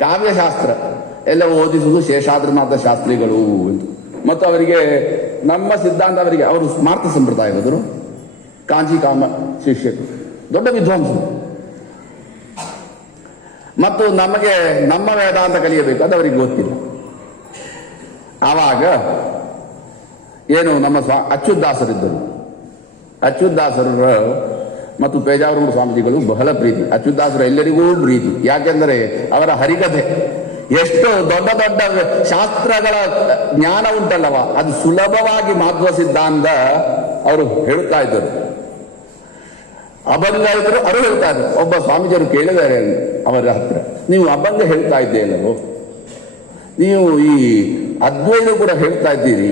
ಕಾವ್ಯಶಾಸ್ತ್ರ. ಎಲ್ಲ ಓದಿಸುವುದು ಶೇಷಾದ್ರನಾಥ ಶಾಸ್ತ್ರಿಗಳು ಅಂತ. ಮತ್ತು ಅವರಿಗೆ ನಮ್ಮ ಸಿದ್ಧಾಂತ ಅವರಿಗೆ, ಅವರು ಸ್ಮಾರ್ತ ಸಂಪ್ರದಾಯದವರು ಕಾಂಚಿ ಕಾಮ ಶಿಷ್ಯರು, ದೊಡ್ಡ ವಿದ್ವಾಂಸರು. ಮತ್ತು ನಮಗೆ ನಮ್ಮ ವೇದಾಂತ ಕಲಿಯಬೇಕು ಅದು ಅವರಿಗೆ ಗೊತ್ತಿಲ್ಲ. ಆವಾಗ ಏನು ನಮ್ಮ ಸ್ವಾ ಅಚ್ಯುದಾಸರಿದ್ದರು ಅಚ್ಯುದಾಸರ ಮತ್ತು ಪೇಜಾವರೂಢ ಸ್ವಾಮೀಜಿಗಳು ಬಹಳ ಪ್ರೀತಿ. ಅಚ್ಯುದಾಸರು ಎಲ್ಲರಿಗೂ ಪ್ರೀತಿ. ಯಾಕೆಂದರೆ ಅವರ ಹರಿಕಥೆ ಎಷ್ಟು ದೊಡ್ಡ ದೊಡ್ಡ ಶಾಸ್ತ್ರಗಳ ಜ್ಞಾನ ಉಂಟಲ್ಲವ? ಅದು ಸುಲಭವಾಗಿ ಮಾಧ್ವ ಸಿದ್ಧಾಂತ ಅವರು ಹೇಳುತ್ತಾ ಇದ್ದರು. ಅಭಂಗ ಇದ್ರು ಅವರು ಹೇಳ್ತಾ ಇದ್ರು ಒಬ್ಬ ಸ್ವಾಮೀಜಿಯವರು ಕೇಳಿದ್ದಾರೆ ಅವರ ಹತ್ರ, ನೀವು ಅಭಂಗ ಹೇಳ್ತಾ ಇದ್ದೇನೋ ನೀವು ಈ ಅದ್ವೈತ ಕೂಡ ಹೇಳ್ತಾ ಇದ್ದೀರಿ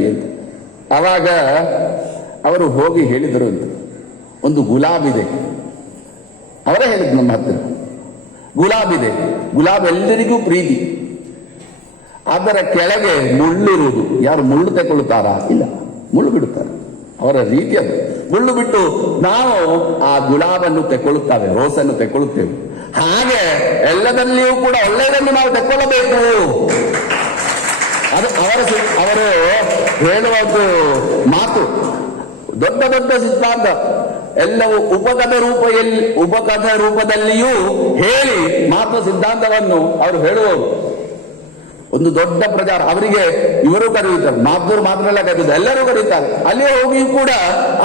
ಅವಾಗ ಅವರು ಹೋಗಿ ಹೇಳಿದರು ಅಂತ. ಒಂದು ಗುಲಾಬ್ ಇದೆ ಅವರೇ ಹೇಳಿದ್ ನಮ್ಮ ಹತ್ತಿರ ಗುಲಾಬ್ ಇದೆ ಗುಲಾಬ್ ಎಲ್ಲರಿಗೂ ಪ್ರೀತಿ. ಅದರ ಕೆಳಗೆ ಮುಳ್ಳಿರುವುದು. ಯಾರು ಮುಳ್ಳು ತಗೊಳ್ತಾರಾ ಇಲ್ಲ. ಮುಳ್ಳು ಬಿಡುತ್ತಾರೆ. ಅವರ ರೀತಿ ಅದು. ಮುಳ್ಳು ಬಿಟ್ಟು ನಾವು ಆ ಗುಲಾಬನ್ನು ತೆಕ್ಕೊಳ್ಳುತ್ತೇವೆ ರೋಸನ್ನು ತೆಕ್ಕೊಳ್ಳುತ್ತೇವೆ ಹಾಗೆ ಎಲ್ಲದಲ್ಲಿಯೂ ಕೂಡ ಒಳ್ಳೆಯದನ್ನು ನಾವು ತೆಕ್ಕೊಳ್ಳಬೇಕು. ಅದು ಅವರ ಅವರು ಹೇಳುವುದು ಮಾತು. ದೊಡ್ಡ ದೊಡ್ಡ ಸಿದ್ಧಾಂತ. ಎಲ್ಲವೂ ಉಪಕಥ ರೂಪ ಉಪಕಥ ರೂಪದಲ್ಲಿಯೂ ಹೇಳಿ ಮಾತು ಸಿದ್ಧಾಂತವನ್ನು ಅವರು ಹೇಳುವವರು. ಒಂದು ದೊಡ್ಡ ಪ್ರಚಾರ ಅವರಿಗೆ ಇವರು ಕರೆಯುತ್ತಾರೆ ಮಾತೃರು ಮಾತ್ರ ಎಲ್ಲ ಕರೆಯುತ್ತಾರೆ, ಎಲ್ಲರೂ ಕರೆಯುತ್ತಾರೆ. ಅಲ್ಲಿ ಹೋಗಿ ಕೂಡ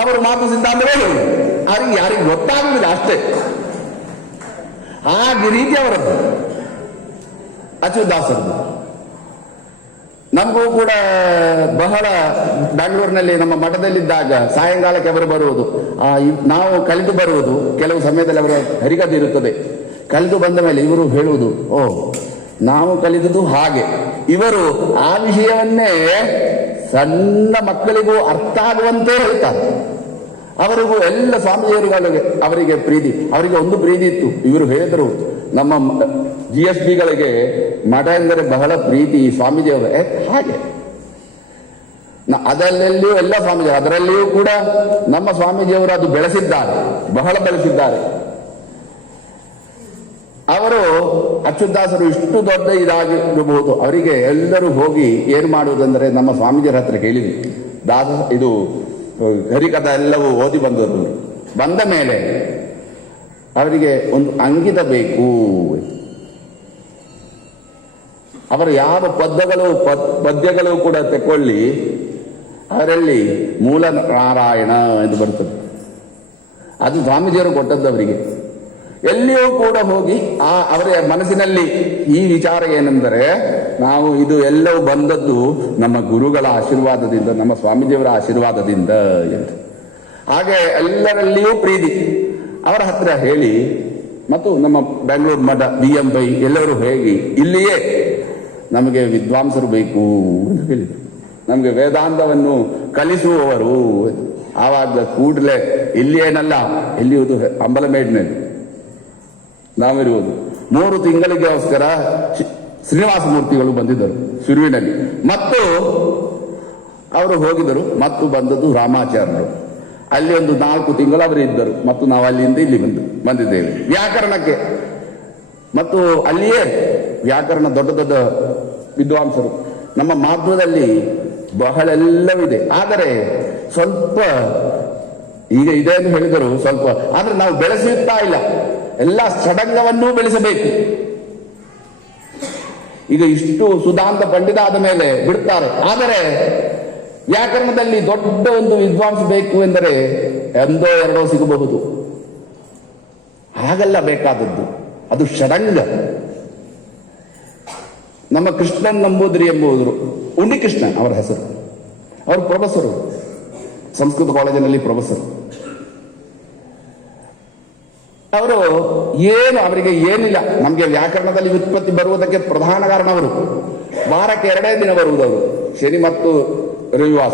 ಅವರು ಮಾತು ಸಿದ್ಧಾಂತವೇ ಹೇಳಿ. ಅವ್ರಿಗೆ ಯಾರಿಗೆ ಗೊತ್ತಾಗುವುದಿಲ್ಲ ಅಷ್ಟೇ. ಆ ರೀತಿ ಅವರದ್ದು. ಅಚ್ಯುದಾಸರದ್ದು ನಮಗೂ ಕೂಡ ಬಹಳ ಬೆಂಗಳೂರಿನಲ್ಲಿ ನಮ್ಮ ಮಠದಲ್ಲಿದ್ದಾಗ ಸಾಯಂಕಾಲಕ್ಕೆ ಅವರು ಬರುವುದು ಆ, ನಾವು ಕಲಿತು ಬರುವುದು ಕೆಲವು ಸಮಯದಲ್ಲಿ ಅವರ ಹರಿಕತೆ ಇರುತ್ತದೆ ಕಲಿತು ಬಂದ ಮೇಲೆ ಇವರು ಹೇಳುವುದು ಓ ನಾವು ಕಲಿತದ್ದು ಹಾಗೆ. ಇವರು ಆ ವಿಷಯವನ್ನೇ ಸಣ್ಣ ಮಕ್ಕಳಿಗೂ ಅರ್ಥ ಆಗುವಂತೆ ಹೇಳ್ತಾರೆ. ಅವರಿಗೂ ಎಲ್ಲ ಸ್ವಾಮೀಜಿಯವರುಗಳಿಗೆ ಅವರಿಗೆ ಪ್ರೀತಿ ಅವರಿಗೆ ಒಂದು ಪ್ರೀತಿ ಇತ್ತು. ಇವರು ಹೇಳಿದರು ನಮ್ಮ ಜಿ ಎಸ್ ಬಿಗಳಿಗೆ ಮಠ ಎಂದರೆ ಬಹಳ ಪ್ರೀತಿ ಸ್ವಾಮೀಜಿಯವರು. ಹಾಗೆ. ಅದರಲ್ಲಿಯೂ ಎಲ್ಲ ಸ್ವಾಮೀಜಿ, ಅದರಲ್ಲಿಯೂ ಕೂಡ ನಮ್ಮ ಸ್ವಾಮೀಜಿಯವರು ಅದು ಬೆಳೆಸಿದ್ದಾರೆ, ಬಹಳ ಬೆಳೆಸಿದ್ದಾರೆ. ಅವರು ಅಚ್ಯುತಾಸರು ಇಷ್ಟು ದೊಡ್ಡ ಇದಾಗಿರಬಹುದು. ಅವರಿಗೆ ಎಲ್ಲರೂ ಹೋಗಿ ಏನು ಮಾಡುವುದಂದರೆ ನಮ್ಮ ಸ್ವಾಮೀಜಿಯರ ಹತ್ರ ಕೇಳಿದ್ವಿ. ದಾಸ, ಇದು ಹರಿಕಥ ಎಲ್ಲವೂ ಓದಿ ಬಂದದ್ದು. ಬಂದ ಮೇಲೆ ಅವರಿಗೆ ಒಂದು ಅಂಕಿತ ಬೇಕು. ಅವರ ಯಾವ ಪದ್ಯಗಳು ಪದ್- ಪದ್ಯಗಳು ಕೂಡ ತಕೊಳ್ಳಿ, ಅದರಲ್ಲಿ ಮೂಲ ನಾರಾಯಣ ಎಂದು ಬರ್ತದೆ ಅದು ಸ್ವಾಮೀಜಿಯವರು ಕೊಟ್ಟದ್ದು ಅವರಿಗೆ ಎಲ್ಲಿಯೂ ಕೂಡ ಹೋಗಿ ಆ ಅವರ ಮನಸ್ಸಿನಲ್ಲಿ ಈ ವಿಚಾರ ಏನೆಂದರೆ, ನಾವು ಇದು ಎಲ್ಲವೂ ಬಂದದ್ದು ನಮ್ಮ ಗುರುಗಳ ಆಶೀರ್ವಾದದಿಂದ, ನಮ್ಮ ಸ್ವಾಮೀಜಿಯವರ ಆಶೀರ್ವಾದದಿಂದ ಎಂದು. ಹಾಗೆ ಎಲ್ಲರಲ್ಲಿಯೂ ಪ್ರೀತಿ. ಅವರ ಹತ್ರ ಹೇಳಿ, ಮತ್ತು ನಮ್ಮ ಬೆಂಗಳೂರು ಮಠ ಬಿ ಎಂ ಪೈ ಎಲ್ಲರೂ ಹೇಗೆ, ಇಲ್ಲಿಯೇ ನಮಗೆ ವಿದ್ವಾಂಸರು ಬೇಕು ಅಂತ ನಮಗೆ ವೇದಾಂತವನ್ನು ಕಲಿಸುವವರು. ಆವಾಗ ಕೂಡಲೇ ಇಲ್ಲಿ ಏನಲ್ಲ ಇಲ್ಲಿಯುವುದು ಅಂಬಲಮೇಡ್ನಲ್ಲಿ. ನಾವಿರುವುದು. ಮೂರು ತಿಂಗಳಿಗೋಸ್ಕರ ಶ್ರೀನಿವಾಸ ಮೂರ್ತಿಗಳು ಬಂದಿದ್ದರು ಶುರುವಿನಲ್ಲಿ. ಮತ್ತು ಅವರು ಹೋಗಿದರು ಮತ್ತು ಬಂದದ್ದು ರಾಮಾಚಾರ್ಯರು. ಅಲ್ಲಿ ಒಂದು ನಾಲ್ಕು ತಿಂಗಳು ಅವರು ಇದ್ದರು, ಮತ್ತು ನಾವು ಅಲ್ಲಿಂದ ಇಲ್ಲಿ ಬಂದು, ಬಂದಿದ್ದೇವೆ. ವ್ಯಾಕರಣಕ್ಕೆ. ಮತ್ತು ಅಲ್ಲಿಯೇ ವ್ಯಾಕರಣ ದೊಡ್ಡ ದೊಡ್ಡ ವಿದ್ವಾಂಸರು. ನಮ್ಮ ಮಾಧ್ಯಮದಲ್ಲಿ ಬಹಳೆಲ್ಲವಿದೆ. ಆದರೆ ಸ್ವಲ್ಪ, ಈಗ ಇದೆ ಎಂದು ಹೇಳಿದರು ಸ್ವಲ್ಪ, ಆದ್ರೆ ನಾವು ಬೆಳೆಸುತ್ತಾ ಇಲ್ಲ. ಎಲ್ಲ ಷಡಂಗವನ್ನೂ ಬೆಳೆಸಬೇಕು. ಈಗ ಇಷ್ಟು ಸುಧಾಂತ ಪಂಡಿತ ಆದ ಮೇಲೆ ಬಿಡ್ತಾರೆ. ಆದರೆ ವ್ಯಾಕರಣದಲ್ಲಿ ದೊಡ್ಡ ಒಂದು ವಿದ್ವಾಂಸ ಬೇಕು ಎಂದರೆ ಎಂದೋ ಎರಡೋ ಸಿಗಬಹುದು. ಹಾಗಲ್ಲ ಬೇಕಾದದ್ದು. ಅದು ಷಡಂಗ. ನಮ್ಮ ಕೃಷ್ಣನ್ ನಂಬೂದ್ರಿ ಎಂಬುವರು ಉಣ್ಣಿಕೃಷ್ಣ ಅವರ ಹೆಸರು. ಅವರು ಪ್ರೊಫೆಸರು. ಸಂಸ್ಕೃತ ಕಾಲೇಜಿನಲ್ಲಿ ಪ್ರೊಫೆಸರ್. ಅವರು ಏನು ಅವರಿಗೆ ಏನಿಲ್ಲ. ನಮಗೆ ವ್ಯಾಕರಣದಲ್ಲಿ ಉತ್ಪತ್ತಿ ಬರುವುದಕ್ಕೆ ಪ್ರಧಾನ ಕಾರಣ ಅವರು. ವಾರಕ್ಕೆ ಎರಡೇ ದಿನ ಬರುವುದು ಅವರು ಶನಿ ಮತ್ತು ರವಿವಾಸ.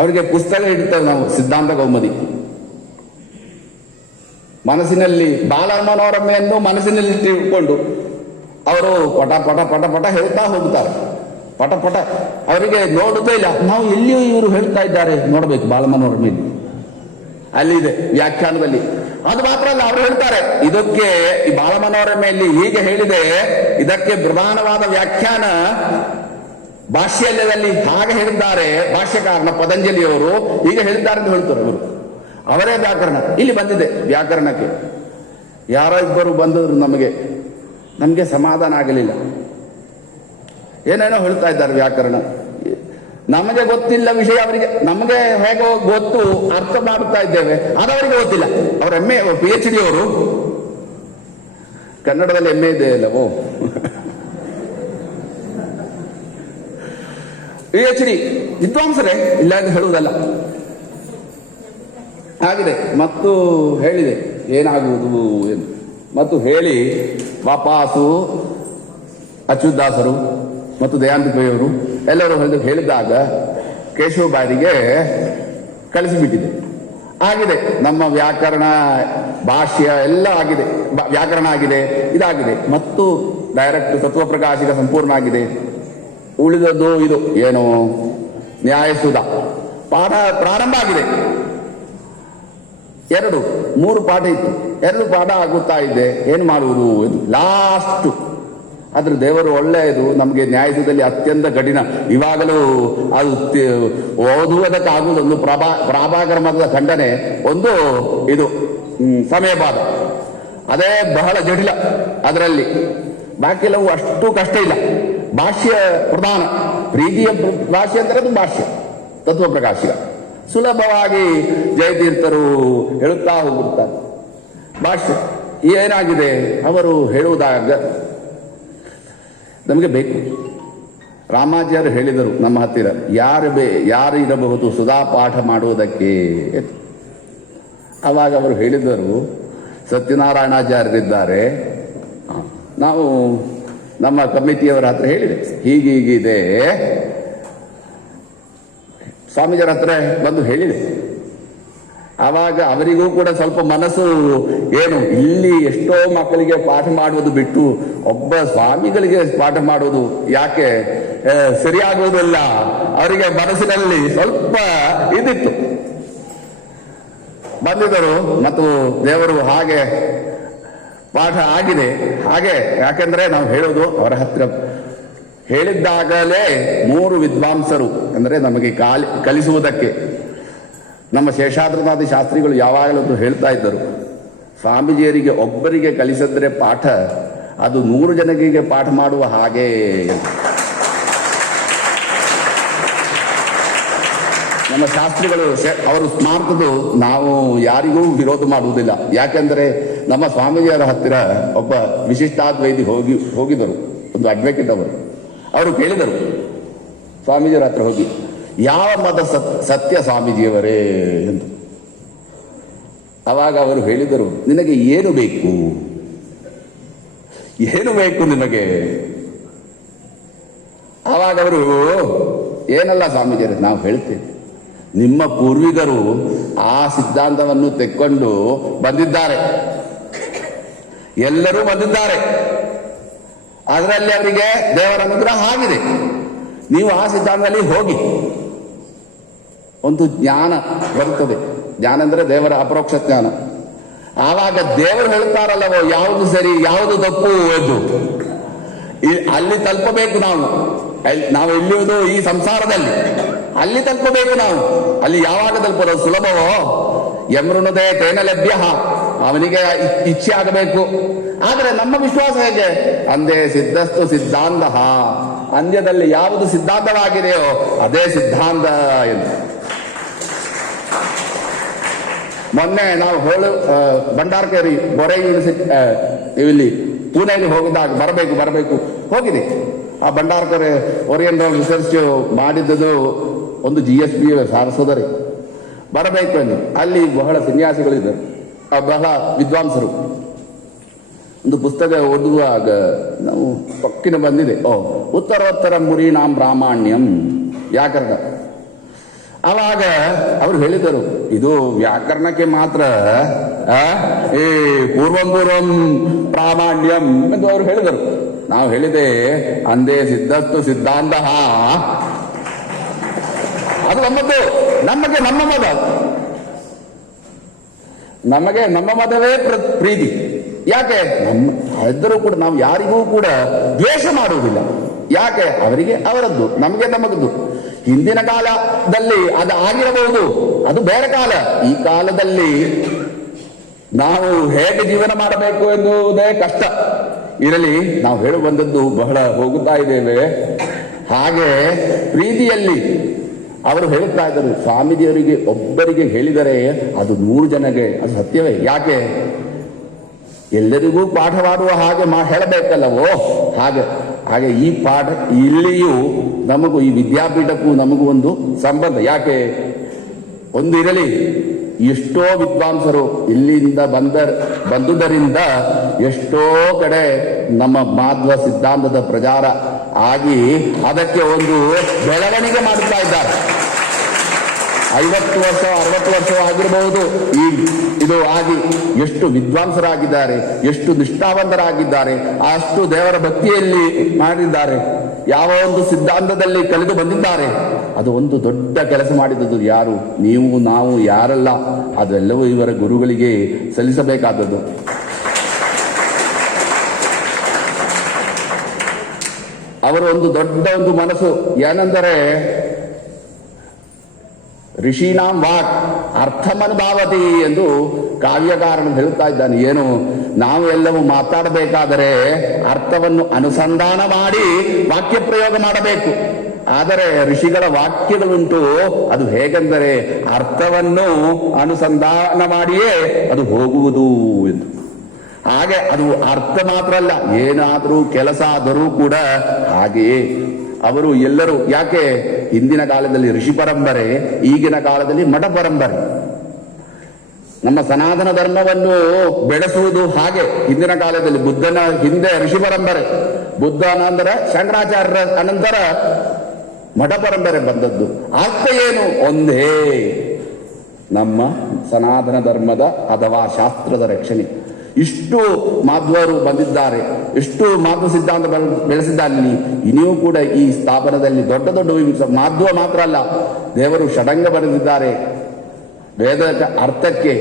ಅವರಿಗೆ ಪುಸ್ತಕ ಇಡ್ತೇವೆ ನಾವು, ಸಿದ್ಧಾಂತ ಗೌಮದಿ. ಮನಸ್ಸಿನಲ್ಲಿ ಬಾಲಮನೋರಮೆಯನ್ನು ಮನಸ್ಸಿನಲ್ಲಿ ತಿಳ್ಕೊಂಡು ಅವರು ಪಟ ಪಟ ಪಟ ಪಟ ಹೇಳ್ತಾ ಹೋಗ್ತಾರೆ. ಪಟ ಪಟ. ಅವರಿಗೆ ನೋಡುತ್ತೇ ಇಲ್ಲ. ನಾವು ಎಲ್ಲಿಯೂ ಇವರು ಹೇಳ್ತಾ ಇದ್ದಾರೆ. ನೋಡಬೇಕು ಅಲ್ಲಿ ಅಲ್ಲಿದೆ ವ್ಯಾಖ್ಯಾನದಲ್ಲಿ. ಅದು ಮಾತ್ರ ಅಲ್ಲ, ಅವರು ಹೇಳ್ತಾರೆ, ಇದಕ್ಕೆ ಈ ಬಾಲಮನೋರಮೆಯಲ್ಲಿ ಹೀಗೆ ಹೇಳಿದೆ, ಇದಕ್ಕೆ ಪ್ರಧಾನವಾದ ವ್ಯಾಖ್ಯಾನ ಭಾಷ್ಯಲ್ಯದಲ್ಲಿ ಹಾಗೆ ಹೇಳಿದ್ದಾರೆ. ಭಾಷ್ಯಕಾರನ ಪತಂಜಲಿಯವರು ಹೀಗೆ ಹೇಳಿದ್ದಾರೆ ಅಂತ ಹೇಳ್ತಾರೆ ಅವರು ಅವರೇ ವ್ಯಾಕರಣ. ಇಲ್ಲಿ ಬಂದಿದೆ ವ್ಯಾಕರಣಕ್ಕೆ. ಯಾರೋ ಇಬ್ಬರು ಬಂದಿದ್ರು ನಮಗೆ. ನಮಗೆ ಸಮಾಧಾನ ಆಗಲಿಲ್ಲ. ಏನೇನೋ ಹೇಳ್ತಾ ಇದ್ದಾರೆ ವ್ಯಾಕರಣ. ನಮಗೆ ಗೊತ್ತಿಲ್ಲ ವಿಷಯ ಅವರಿಗೆ. ನಮಗೆ ಹೇಗೋ ಗೊತ್ತು ಅರ್ಥ ಮಾಡುತ್ತಾ ಇದ್ದೇವೆ. ಅದು ಅವರಿಗೆ ಗೊತ್ತಿಲ್ಲ. ಅವ್ರ M A P H D ಅವರು, ಕನ್ನಡದಲ್ಲಿ ಎಮ್ಮೆ ಇದೆ ಅಲ್ಲವೋ ಪಿ ಎಚ್ ಡಿ ವಿದ್ವಾಂಸರೇ, ಇಲ್ಲ ಅಂತ ಹೇಳುವುದಲ್ಲ. ಆಗಿದೆ. ಮತ್ತು ಹೇಳಿದೆ, ಏನಾಗುವುದು ಎಂದು. ಮತ್ತು ಹೇಳಿ, ವಾಪಾಸು ಅಚ್ಯುದಾಸರು ಮತ್ತು ದಯಾಂತಿಪೆಯವರು ಎಲ್ಲರೂ ಹೇಳಿದ ಹೇಳಿದಾಗ ಕೇಶವ ಬಾರಿಗೆ ಕಳಿಸಿಬಿಟ್ಟಿದೆ. ಆಗಿದೆ, ನಮ್ಮ ವ್ಯಾಕರಣ ಭಾಷ್ಯ ಎಲ್ಲ ಆಗಿದೆ ವ್ಯಾಕರಣ ಆಗಿದೆ, ಇದಾಗಿದೆ, ಮತ್ತು ಡೈರೆಕ್ಟ್ ತತ್ವಪ್ರಕಾಶಿಕ ಸಂಪೂರ್ಣ ಆಗಿದೆ. ಉಳಿದದ್ದು ಇದು, ಏನು? ನ್ಯಾಯಸುಧ. ಪಾಠ ಪ್ರಾರಂಭ ಆಗಿದೆ. ಎರಡು, ಮೂರು ಪಾಠ ಇತ್ತು. ಎರಡು ಪಾಠ ಆಗುತ್ತಾ ಇದೆ, ಏನು ಮಾಡುವುದು? ಲಾಸ್ಟ್ ಆದ್ರೆ ದೇವರು ಒಳ್ಳೆಯದು, ನಮಗೆ ನ್ಯಾಯದಲ್ಲಿ ಅತ್ಯಂತ ಕಠಿಣ. ಇವಾಗಲೂ ಅದು ಓದುವುದಕ್ಕಾಗುವುದೊಂದು ಪ್ರಭಾ ಪ್ರಾಭಾಕರ್ಮದ ಖಂಡನೆ, ಒಂದು ಇದು ಸಮಯಪಾದ. ಅದೇ ಬಹಳ ಜಟಿಲ ಅದರಲ್ಲಿ. ಬಾಕಿ ಎಲ್ಲವೂ ಅಷ್ಟು ಕಷ್ಟ ಇಲ್ಲ. ಭಾಷ್ಯ ಪ್ರಧಾನ. ಪ್ರೀತಿಯ ಭಾಷೆ ಅಂದರೆ ಅದು ಭಾಷ್ಯ ತತ್ವ ಪ್ರಕಾಶಿಕ ಸುಲಭವಾಗಿ ಜಯತೀರ್ಥರು ಹೇಳುತ್ತಾ ಹೋಗುತ್ತಾರೆ. ಭಾಷೆ ಏನಾಗಿದೆ? ಅವರು ಹೇಳುವುದಾಗ ನಮಗೆ ಬೇಕು. ರಾಮಾಚಾರ್ಯರು ಹೇಳಿದರು ನಮ್ಮ ಹತ್ತಿರ, ಯಾರು ಬೇ, ಯಾರು ಇರಬಹುದು, ಸುಧಾ ಪಾಠ ಮಾಡುವುದಕ್ಕೆ ಅವಾಗ ಅವರು ಹೇಳಿದರು, ಸತ್ಯನಾರಾಯಣಾಚಾರ್ಯರಿದ್ದಾರೆ. ನಾವು ನಮ್ಮ ಕಮಿಟಿಯವರ ಹತ್ರ ಹೇಳಿದೆ, ಹೀಗೀಗಿದೆ ಸ್ವಾಮೀಜರ ಹತ್ರ ಬಂದು ಹೇಳಿದೆ. ಆವಾಗ ಅವರಿಗೂ ಕೂಡ ಸ್ವಲ್ಪ ಮನಸ್ಸು ಏನು, ಇಲ್ಲಿ ಎಷ್ಟೋ ಮಕ್ಕಳಿಗೆ ಪಾಠ ಮಾಡುವುದು ಬಿಟ್ಟು ಒಬ್ಬ ಸ್ವಾಮಿಗಳಿಗೆ ಪಾಠ ಮಾಡುವುದು ಯಾಕೆ ಸರಿಯಾಗುವುದಿಲ್ಲ? ಅವರಿಗೆ ಮನಸ್ಸಿನಲ್ಲಿ ಸ್ವಲ್ಪ ಇದಿತ್ತು. ಬಂದಿದ್ದರು ಮತ್ತು ದೇವರು ಹಾಗೆ ಪಾಠ ಆಗಿದೆ. ಹಾಗೆ ಯಾಕೆಂದ್ರೆ ನಾವು ಹೇಳೋದು ಅವರ ಹತ್ರ ಹೇಳಿದ್ದಾಗಲೇ ಮೂರು ವಿದ್ವಾಂಸರು, ಅಂದರೆ ನಮಗೆ ಕಾಲಿ, ಕಲಿಸುವುದಕ್ಕೆ. ನಮ್ಮ ಶೇಷಾದ್ರನಾಥ ಶಾಸ್ತ್ರಿಗಳು ಯಾವಾಗಲೂ ಹೇಳ್ತಾ ಇದ್ದರು, ಸ್ವಾಮೀಜಿಯರಿಗೆ ಒಬ್ಬರಿಗೆ ಕಲಿಸಿದ್ರೆ ಪಾಠ, ಅದು ನೂರು ಜನರಿಗೆ ಪಾಠ ಮಾಡುವ ಹಾಗೆ ನಮ್ಮ ಶಾಸ್ತ್ರಿಗಳು ಅವರು ಸ್ಮಾರಕದ್ದು ನಾವು ಯಾರಿಗೂ ವಿರೋಧ ಮಾಡುವುದಿಲ್ಲ. ಯಾಕೆಂದರೆ ನಮ್ಮ ಸ್ವಾಮೀಜಿಯವರ ಹತ್ತಿರ ಒಬ್ಬ ವಿಶಿಷ್ಟಾದ್ವೈದಿ ಹೋಗಿ ಹೋಗಿದರು ಒಂದು ಅಡ್ವೊಕೇಟ್ ಅವರು. ಅವರು ಕೇಳಿದರು. ಸ್ವಾಮೀಜಿಯವರ ಹತ್ರ ಹೋಗಿ, ಯಾವ ಮತ ಸತ್- ಸತ್ಯ ಸ್ವಾಮೀಜಿಯವರೇ? ಎಂದು. ಅವಾಗ ಅವರು ಹೇಳಿದರು, ನಿನಗೆ ಏನು ಬೇಕು? ಏನು ಬೇಕು ನಿನಗೆ? ಆವಾಗ ಅವರು, ಏನಲ್ಲ ಸ್ವಾಮೀಜಿಯರೇ, ನಾವು ಹೇಳ್ತೇವೆ. ನಿಮ್ಮ ಪೂರ್ವಿಕರು ಆ ಸಿದ್ಧಾಂತವನ್ನು ತೆಕ್ಕೊಂಡು ಬಂದಿದ್ದಾರೆ. ಎಲ್ಲರೂ ಬಂದಿದ್ದಾರೆ. ಅದರಲ್ಲಿ ಅವರಿಗೆ ದೇವರ ಅನುಗ್ರಹ ಆಗಿದೆ. ನೀವು ಆ ಸಿದ್ಧಾಂತದಲ್ಲಿ ಹೋಗಿ. ಒಂದು ಜ್ಞಾನ ಬರುತ್ತದೆ. ಜ್ಞಾನ ಅಂದ್ರೆ ದೇವರ ಅಪರೋಕ್ಷ ಜ್ಞಾನ. ಆವಾಗ ದೇವರು ಹೇಳ್ತಾರಲ್ಲವೋ, ಯಾವುದು ಸರಿ, ಯಾವುದು ತಪ್ಪು ಎಂದು. ಅಲ್ಲಿ ತಲುಪಬೇಕು ನಾವು. ನಾವು ಇಲ್ಲಿಯುವುದು ಈ ಸಂಸಾರದಲ್ಲಿ. ಅಲ್ಲಿ ತಲುಪಬೇಕು ನಾವು. ಅಲ್ಲಿ ಯಾವಾಗ ತಲುಪೋದು ಸುಲಭವೋ? ಯಮೃಣದೆ ತೇನ ಲಭ್ಯ. ಅವನಿಗೆ ಇಚ್ಛೆ ಆಗಬೇಕು. ಆದರೆ ನಮ್ಮ ವಿಶ್ವಾಸ ಹೇಗೆ? ಅಂದೇ ಸಿದ್ಧಸ್ತು ಸಿದ್ಧಾಂತ. ಅಂದ್ಯದಲ್ಲಿ ಯಾವುದು ಸಿದ್ಧಾಂತವಾಗಿದೆಯೋ ಅದೇ ಸಿದ್ಧಾಂತ ಎಂದು. ಮೊನ್ನೆ ನಾವು ಹೋಳು ಆ, ಭಂಡಾರ್ಕೇರಿ ಬೊರೆ ಯೂನಿವರ್ಸಿಟಿ ಇಲ್ಲಿ ಪುಣೆಯಲ್ಲಿ ಹೋಗಿದ್ದಾಗ ಬರಬೇಕು ಬರಬೇಕು ಹೋಗಿದೆ. ಆ ಭಂಡಾರ್ಕರ್ ಓರಿಯೆಂಟಲ್ ರಿಸರ್ಚ್ ಮಾಡಿದ್ದು ಒಂದು ಜಿ ಎಸ್ ಬಿ ಸಾರಸೋದರಿ ಬರಬೇಕು ಅಂದ್ರೆ ಅಲ್ಲಿ ಬಹಳ ಸನ್ಯಾಸಿಗಳಿದ್ದರು. ಬಹಳ ವಿದ್ವಾಂಸರು. ಒಂದು ಪುಸ್ತಕ ಓದುವಾಗ ನಾವು ಪಕ್ಕಿನ ಬಂದಿದೆ. ಓ, ಉತ್ತರೋತ್ತರ ಮುರೀಣಾಂ ಬ್ರಾಹ್ಮಣ್ಯಂ ವ್ಯಾಕರಣ. ಅವಾಗ ಅವರು ಹೇಳಿದರು, ಇದು ವ್ಯಾಕರಣಕ್ಕೆ ಮಾತ್ರ ಈ ಪೂರ್ವಂ ಪೂರ್ವಂ ಪ್ರಾಮಾಣ್ಯಂ ಎಂದು ಅವರು ಹೇಳಿದರು. ನಾವು ಹೇಳಿದೆ, ಅಂದೇ ಸಿದ್ಧಸ್ತು ಸಿದ್ಧಾಂತ. ಅದು ನಮ್ಮದು, ನಮಗೆ ನಮ್ಮ ಮತ ನಮಗೆ ನಮ್ಮ ಮತವೇ ಪ್ರ- ಪ್ರೀತಿ. ಯಾಕೆ? ನಮ್ಮ ಕೂಡ ನಾವು ಯಾರಿಗೂ ಕೂಡ ದ್ವೇಷ ಮಾಡುವುದಿಲ್ಲ. ಯಾಕೆ? ಅವರಿಗೆ ಅವರದ್ದು, ನಮಗೆ ನಮಗದ್ದು. ಹಿಂದಿನ ಕಾಲದಲ್ಲಿ ಅದು ಆಗಿರಬಹುದು, ಅದು ಬೇರೆ ಕಾಲ. ಈ ಕಾಲದಲ್ಲಿ ನಾವು ಹೇಗೆ ಜೀವನ ಮಾಡಬೇಕು ಎನ್ನುವುದೇ ಕಷ್ಟ. ಇರಲಿ, ನಾವು ಹೇಳುವಂಥದ್ದು ಬಹಳ ಹೋಗುತ್ತಾ ಇದ್ದೇವೆ. ಹಾಗೆ ಪ್ರೀತಿಯಲ್ಲಿ ಅವರು ಹೇಳ್ತಾ ಇದ್ದರು, ಸ್ವಾಮೀಜಿಯವರಿಗೆ ಒಬ್ಬರಿಗೆ ಹೇಳಿದರೆ ಅದು ನೂರು ಜನಗೆ, ಅದು ಸತ್ಯವೇ. ಯಾಕೆ? ಎಲ್ಲರಿಗೂ ಪಾಠವಾಡುವ ಹಾಗೆ ಮಾ, ಹೇಳಬೇಕಲ್ಲವೋ? ಹಾಗೆ ಹಾಗೆ ಈ ಪಾಠ ಇಲ್ಲಿಯೂ ನಮಗೂ, ಈ ವಿದ್ಯಾಪೀಠಕ್ಕೂ ನಮಗೂ ಒಂದು ಸಂಬಂಧ. ಯಾಕೆ? ಒಂದಿರಲಿ ಎಷ್ಟೋ ವಿದ್ವಾಂಸರು ಇಲ್ಲಿಂದ ಬಂದ, ಬಂದುದರಿಂದ ಎಷ್ಟೋ ಕಡೆ ನಮ್ಮ ಮಾಧ್ವ ಸಿದ್ಧಾಂತದ ಪ್ರಚಾರ ಆಗಿ ಅದಕ್ಕೆ ಒಂದು ಬೆಳವಣಿಗೆ ಮಾಡುತ್ತಾ ಇದ್ದಾರೆ. ಐವತ್ತು ವರ್ಷ, ಅರವತ್ತು ವರ್ಷ ಆಗಿರಬಹುದು ಈ ಇದು ಆಗಿ ಎಷ್ಟು ವಿದ್ವಾಂಸರಾಗಿದ್ದಾರೆ, ಎಷ್ಟು ನಿಷ್ಠಾವಂತರಾಗಿದ್ದಾರೆ, ಅಷ್ಟು ದೇವರ ಭಕ್ತಿಯಲ್ಲಿ ಮಾಡಿದ್ದಾರೆ, ಯಾವ ಒಂದು ಸಿದ್ಧಾಂತದಲ್ಲಿ ಕಲಿತು ಬಂದಿದ್ದಾರೆ. ಅದು ಒಂದು ದೊಡ್ಡ ಕೆಲಸ ಮಾಡಿದದ್ದು ಯಾರು? ನೀವು, ನಾವು, ಯಾರಲ್ಲ. ಅದೆಲ್ಲವೂ ಇವರ ಗುರುಗಳಿಗೆ ಸಲ್ಲಿಸಬೇಕಾದದ್ದು. ಅವರ ಒಂದು ದೊಡ್ಡ ಒಂದು ಮನಸ್ಸು. ಏನೆಂದರೆ ಋಷೀನಾಂ ವಾಕ್ ಅರ್ಥಮನುಭಾವತಿ ಎಂದು ಕಾವ್ಯಕಾರನ ಹೇಳ್ತಾ ಇದ್ದಾನೆ. ಏನು? ನಾವು ಎಲ್ಲವೂ ಮಾತಾಡಬೇಕಾದರೆ ಅರ್ಥವನ್ನು ಅನುಸಂಧಾನ ಮಾಡಿ ವಾಕ್ಯ ಪ್ರಯೋಗ ಮಾಡಬೇಕು. ಆದರೆ ಋಷಿಗಳ ವಾಕ್ಯಗಳುಂಟು, ಅದು ಹೇಗೆಂದರೆ ಅರ್ಥವನ್ನು ಅನುಸಂಧಾನ ಮಾಡಿಯೇ ಅದು ಹೋಗುವುದು ಎಂದು. ಹಾಗೆ ಅದು ಅರ್ಥ ಮಾತ್ರ ಅಲ್ಲ. ಏನಾದರೂ ಕೆಲಸ ಆದರೂ ಕೂಡ ಹಾಗೆಯೇ. ಅವರು ಎಲ್ಲರೂ ಯಾಕೆ? ಹಿಂದಿನ ಕಾಲದಲ್ಲಿ ಋಷಿ ಪರಂಪರೆ, ಈಗಿನ ಕಾಲದಲ್ಲಿ ಮಠ ಪರಂಪರೆ. ನಮ್ಮ ಸನಾತನ ಧರ್ಮವನ್ನು ಬೆಳೆಸುವುದು ಹಾಗೆ. ಹಿಂದಿನ ಕಾಲದಲ್ಲಿ ಬುದ್ಧನ ಹಿಂದೆ ಋಷಿ ಪರಂಪರೆ. ಬುದ್ಧ ಅನಂತರ ಶಂಕರಾಚಾರ್ಯರ ಅನಂತರ ಮಠ ಪರಂಪರೆ ಬಂದದ್ದು. ಅರ್ಥ ಏನು? ಒಂದೇ. ನಮ್ಮ ಸನಾತನ ಧರ್ಮದ ಅಥವಾ ಶಾಸ್ತ್ರದ ರಕ್ಷಣೆ. ಇಷ್ಟು ಮಾಧ್ವರು ಬಂದಿದ್ದಾರೆ, ಇಷ್ಟು ಮಾಧ್ವ ಸಿದ್ಧಾಂತ ಬೆಳೆಸಿದ್ದಾರೆ ಇನ್ನೂ ಕೂಡ ಈ ಸ್ಥಾಪನದಲ್ಲಿ ದೊಡ್ಡ ದೊಡ್ಡ ಮಾಧ್ವ ಮಾತ್ರ ಅಲ್ಲ, ದೇವರು ಷಡಂಗ ಬರೆದಿದ್ದಾರೆ. ವೇದ ಅರ್ಥಕ್ಕೆ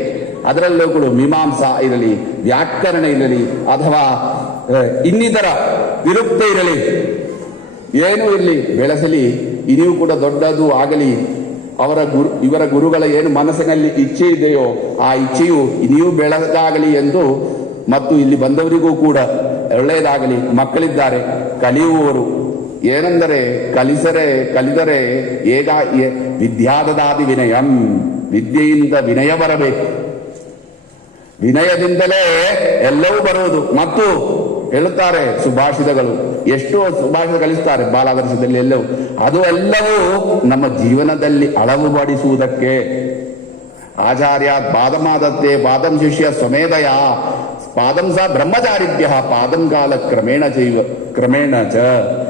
ಅದರಲ್ಲೂ ಕೂಡ ಮೀಮಾಂಸಾ ಇರಲಿ, ವ್ಯಾಕರಣ ಇರಲಿ, ಅಥವಾ ಇನ್ನಿತರ ವಿರುಕ್ತ ಇರಲಿ, ಏನೂ ಇರಲಿ, ಬೆಳೆಸಲಿ, ಇನಿಯೂ ಕೂಡ ದೊಡ್ಡದು ಆಗಲಿ. ಅವರ ಗುರು, ಇವರ ಗುರುಗಳ ಏನು ಮನಸ್ಸಿನಲ್ಲಿ ಇಚ್ಛೆ ಇದೆಯೋ ಆ ಇಚ್ಛೆಯು ಇನ್ನೂ ಬೆಳಗಾಗಲಿ ಎಂದು ಮತ್ತು ಇಲ್ಲಿ ಬಂದವರಿಗೂ ಕೂಡ ಒಳ್ಳೆಯದಾಗಲಿ. ಮಕ್ಕಳಿದ್ದಾರೆ, ಕಲಿಯುವವರು. ಏನೆಂದರೆ ಕಲಿಸರೆ, ಕಲಿದರೆ ವಿದ್ಯಾದಾದಿ ವಿದ್ಯಾದದಾದಿ ವಿನಯಂ, ವಿದ್ಯೆಯಿಂದ ವಿನಯ ಬರಬೇಕು. ವಿನಯದಿಂದಲೇ ಎಲ್ಲವೂ ಬರುವುದು. ಮತ್ತು ಹೇಳುತ್ತಾರೆ ಸುಭಾಷಿತಗಳು. ಎಷ್ಟೋ ಸುಭಾಷಿತ ಕಲಿಸ್ತಾರೆ ಬಾಲಾದರ್ಶದಲ್ಲಿ ಎಲ್ಲವೂ. ಅದು ಎಲ್ಲವೂ ನಮ್ಮ ಜೀವನದಲ್ಲಿ ಅಳವುಪಡಿಸುವುದಕ್ಕೆ. ಆಚಾರ್ಯ ಪಾದಮಾದತ್ತೆ ಪಾದಂ ಶಿಷ್ಯ ಸ್ವಮೇಧಯ. ಪಾದಂ ಸಹ ಬ್ರಹ್ಮಚಾರಿಭ್ಯ ಪಾದಂ ಕಾಲ ಕ್ರಮೇಣ ಜೈವ ಕ್ರಮೇಣ ಚ.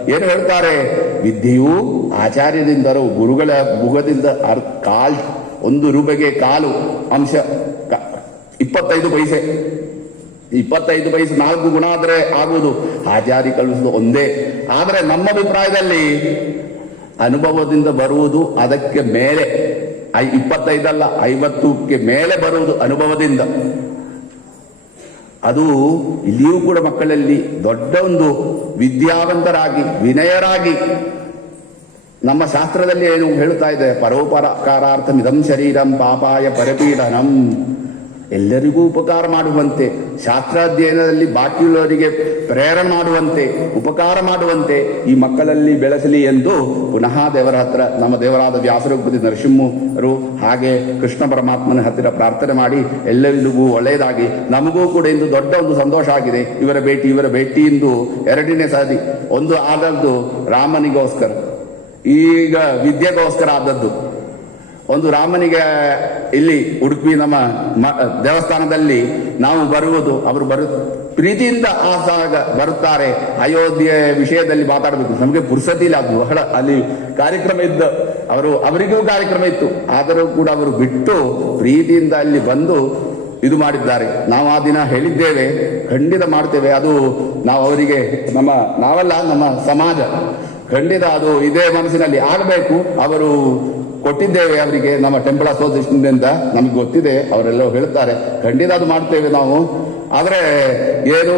ಏನು ಹೇಳ್ತಾರೆ? ವಿದ್ಯೆಯು ಆಚಾರ್ಯದಿಂದಲೂ ಗುರುಗಳ ಮುಖದಿಂದ ಅರ್ ಕಾಲ್ ಒಂದು ರೂಪಾಯಿಗೆ ಕಾಲು ಅಂಶ ಇಪ್ಪತ್ತೈದು ಪೈಸೆ. ಇಪ್ಪತ್ತೈದು ಪೈಸೆ ನಾಲ್ಕು ಗುಣ ಆದರೆ ಆಗುವುದು. ಆಚಾರಿ ಕಲಿಸುವುದು ಒಂದೇ. ಆದರೆ ನಮ್ಮ ಅಭಿಪ್ರಾಯದಲ್ಲಿ ಅನುಭವದಿಂದ ಬರುವುದು ಅದಕ್ಕೆ ಮೇಲೆ. ಐ, ಇಪ್ಪತ್ತೈದಲ್ಲ, ಐವತ್ತಕ್ಕೆ ಮೇಲೆ ಬರುವುದು ಅನುಭವದಿಂದ. ಅದು ಇಲ್ಲಿಯೂ ಕೂಡ ಮಕ್ಕಳಲ್ಲಿ ದೊಡ್ಡ ಒಂದು ವಿದ್ಯಾವಂತರಾಗಿ, ವಿನಯರಾಗಿ ನಮ್ಮ ಶಾಸ್ತ್ರದಲ್ಲಿ ಏನು ಹೇಳುತ್ತಾ ಇದೆ? ಪರೋಪರಕಾರಾರ್ಥ ಇದಂ ಶರೀರಂ ಪಾಪಾಯ ಪರಪೀಡನಂ. ಎಲ್ಲರಿಗೂ ಉಪಕಾರ ಮಾಡುವಂತೆ, ಶಾಸ್ತ್ರಾಧ್ಯಯನದಲ್ಲಿ ಬಾಕಿಯುಳ್ಳವರಿಗೆ ಪ್ರೇರಣೆ ಮಾಡುವಂತೆ, ಉಪಕಾರ ಮಾಡುವಂತೆ ಈ ಮಕ್ಕಳಲ್ಲಿ ಬೆಳೆಸಲಿ ಎಂದು ಪುನಃ ದೇವರ ಹತ್ರ, ನಮ್ಮ ದೇವರಾದ ವ್ಯಾಸರೂಪತಿ ನರಸಿಂಹರು ಹಾಗೆ ಕೃಷ್ಣ ಪರಮಾತ್ಮನ ಹತ್ತಿರ ಪ್ರಾರ್ಥನೆ ಮಾಡಿ ಎಲ್ಲರಿಗೂ ಒಳ್ಳೆಯದಾಗಿ, ನಮಗೂ ಕೂಡ ಇಂದು ದೊಡ್ಡ ಒಂದು ಸಂತೋಷ ಆಗಿದೆ. ಇವರ ಭೇಟಿ ಇವರ ಭೇಟಿ ಇಂದು ಎರಡನೇ ಸಾರಿ ಒಂದು ಆದದ್ದು ರಾಮನಿಗೋಸ್ಕರ. ಈಗ ವಿದ್ಯೆಗೋಸ್ಕರ ಆದದ್ದು. ಒಂದು ರಾಮನಿಗೆ ಇಲ್ಲಿ ಉಡುಪಿ ನಮ್ಮ ದೇವಸ್ಥಾನದಲ್ಲಿ ನಾವು ಬರುವುದು, ಅವರು ಬರು, ಪ್ರೀತಿಯಿಂದ ಆ ಸಾಗ ಬರುತ್ತಾರೆ. ಅಯೋಧ್ಯೆ ವಿಷಯದಲ್ಲಿ ಮಾತಾಡಬೇಕು. ನಮಗೆ ಪುರ್ಸತಿಲ್ಲ ಅದು ಬಹಳ ಅಲ್ಲಿ ಕಾರ್ಯಕ್ರಮ ಇದ್ದ, ಅವರು, ಅವರಿಗೂ ಕಾರ್ಯಕ್ರಮ ಇತ್ತು. ಆದರೂ ಕೂಡ ಅವರು ಬಿಟ್ಟು ಪ್ರೀತಿಯಿಂದ ಅಲ್ಲಿ ಬಂದು ಇದು ಮಾಡಿದ್ದಾರೆ. ನಾವು ಆ ದಿನ ಹೇಳಿದ್ದೇವೆ, ಖಂಡಿತ ಮಾಡ್ತೇವೆ. ಅದು ನಾವು ಅವರಿಗೆ, ನಮ್ಮ, ನಾವಲ್ಲ, ನಮ್ಮ ಸಮಾಜ. ಖಂಡಿತ ಅದು ಇದೇ ಮನಸ್ಸಿನಲ್ಲಿ ಆಗಬೇಕು. ಅವರು ಕೊಟ್ಟಿದ್ದೇವೆ ಅವರಿಗೆ. ನಮ್ಮ ಟೆಂಪಲ್ ಅಸೋಸಿಯೇಷನ್ನಿಂದ ನಮ್ಗೆ ಗೊತ್ತಿದೆ, ಅವರೆಲ್ಲ ಹೇಳ್ತಾರೆ. ಖಂಡಿತ ಅದು ಮಾಡ್ತೇವೆ ನಾವು. ಆದ್ರೆ ಏನು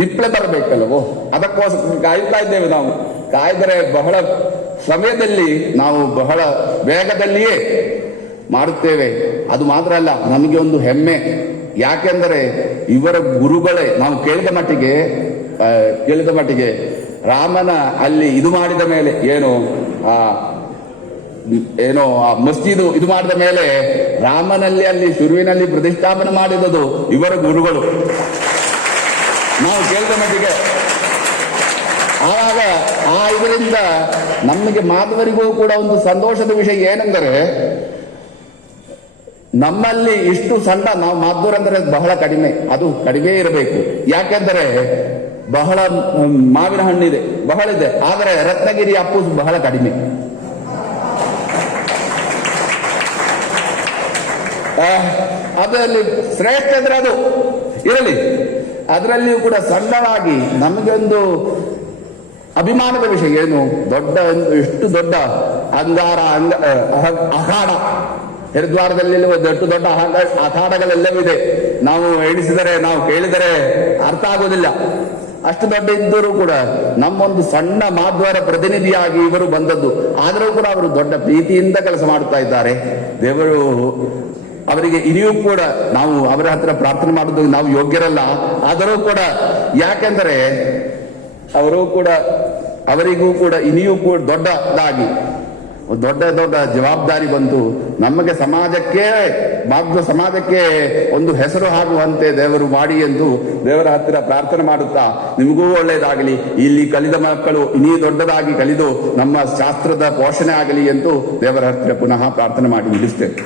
ರಿಪ್ಲೈ ಬರಬೇಕಲ್ಲವೋ? ಅದಕ್ಕೋಸ್ಕರ ಕಾಯ್ತಾ ಇದ್ದೇವೆ ನಾವು. ಕಾಯ್ದರೆ ಬಹಳ ಸಮಯದಲ್ಲಿ ನಾವು ಬಹಳ ವೇಗದಲ್ಲಿಯೇ ಮಾಡುತ್ತೇವೆ. ಅದು ಮಾತ್ರ ಅಲ್ಲ, ನಮಗೆ ಒಂದು ಹೆಮ್ಮೆ. ಯಾಕೆಂದರೆ ಇವರ ಗುರುಗಳೇ, ನಾವು ಕೇಳಿದ ಮಟ್ಟಿಗೆ ಕೇಳಿದ ಮಟ್ಟಿಗೆ ರಾಮನ ಅಲ್ಲಿ ಇದು ಮಾಡಿದ ಮೇಲೆ ಏನು, ಆ ಏನೋ ಆ ಮಸ್ಜಿದು ಇದು ಮಾಡಿದ ಮೇಲೆ ರಾಮನಲ್ಲಿ ಅಲ್ಲಿ ಶುರುವಿನಲ್ಲಿ ಪ್ರತಿಷ್ಠಾಪನೆ ಮಾಡಿದದು ಇವರ ಗುರುಗಳು. ನಾವು ಕೇಳಿದ ಮಟ್ಟಿಗೆ ಆವಾಗ ಆ ಇದರಿಂದ ನಮಗೆ ಮಾಧವರಿಗೂ ಕೂಡ ಒಂದು ಸಂತೋಷದ ವಿಷಯ ಏನೆಂದರೆ ನಮ್ಮಲ್ಲಿ ಇಷ್ಟು ಸಣ್ಣ ನಾವು ಅಂದರೆ ಬಹಳ ಕಡಿಮೆ, ಅದು ಕಡಿಮೆ ಇರಬೇಕು. ಯಾಕೆಂದರೆ ಬಹಳ ಮಾವಿನ ಹಣ್ಣಿದೆ ಬಹಳ ಇದೆ ಆದರೆ ರತ್ನಗಿರಿ ಅಪ್ಪು ಬಹಳ ಕಡಿಮೆ. ಅದರಲ್ಲಿ ಶ್ರೇಷ್ಠ ಅಂದ್ರೆ ಅದು. ಇರಲಿ. ಅದರಲ್ಲಿಯೂ ಕೂಡ ಸಣ್ಣವಾಗಿ ನಮಗೊಂದು ಅಭಿಮಾನದ ವಿಷಯ ಏನು? ದೊಡ್ಡ ಎಷ್ಟು ದೊಡ್ಡ ಅಂಗಾರ, ಅಂಗ ಅಖಾಡ. ಹರಿದ್ವಾರದಲ್ಲಿ ದೊಡ್ಡ ದೊಡ್ಡ ಅಖಾಡಗಳೆಲ್ಲವೂ ಇದೆ. ನಾವು ಎಣಿಸಿದರೆ, ನಾವು ಕೇಳಿದರೆ ಅರ್ಥ ಆಗೋದಿಲ್ಲ. ಅಷ್ಟು ದೊಡ್ಡ ಇದ್ದರೂ ಕೂಡ ನಮ್ಮೊಂದು ಸಣ್ಣ ಮಾಧ್ವರ ಪ್ರತಿನಿಧಿಯಾಗಿ ಇವರು ಬಂದದ್ದು. ಆದರೂ ಕೂಡ ಅವರು ದೊಡ್ಡ ಪ್ರೀತಿಯಿಂದ ಕೆಲಸ ಮಾಡುತ್ತಾ ಇದ್ದಾರೆ. ದೇವರು ಅವರಿಗೆ ಇನಿಯೂ ಕೂಡ ನಾವು ಅವರ ಹತ್ರ ಪ್ರಾರ್ಥನೆ ಮಾಡೋದು ನಾವು ಯೋಗ್ಯರಲ್ಲ. ಆದರೂ ಕೂಡ ಯಾಕೆಂದರೆ ಅವರು ಕೂಡ ಅವರಿಗೂ ಕೂಡ ಇನಿಯೂ ಕೂಡ ದೊಡ್ಡದಾಗಿ, ದೊಡ್ಡ ದೊಡ್ಡ ಜವಾಬ್ದಾರಿ ಬಂತು. ನಮಗೆ ಸಮಾಜಕ್ಕೆ, ಮಾಧ್ವ ಸಮಾಜಕ್ಕೆ ಒಂದು ಹೆಸರು ಆಗುವಂತೆ ದೇವರು ಮಾಡಿ ಎಂದು ದೇವರ ಹತ್ತಿರ ಪ್ರಾರ್ಥನೆ ಮಾಡುತ್ತಾ, ನಿಮಗೂ ಒಳ್ಳೆಯದಾಗಲಿ. ಇಲ್ಲಿ ಕಲಿದ ಮಕ್ಕಳು ಇನಿ ದೊಡ್ಡದಾಗಿ ಕಲಿದು ನಮ್ಮ ಶಾಸ್ತ್ರದ ಪೋಷಣೆ ಆಗಲಿ ಎಂದು ದೇವರ ಹತ್ತಿರ ಪುನಃ ಪ್ರಾರ್ಥನೆ ಮಾಡಿ ಮುಗಿಸ್ತೇವೆ.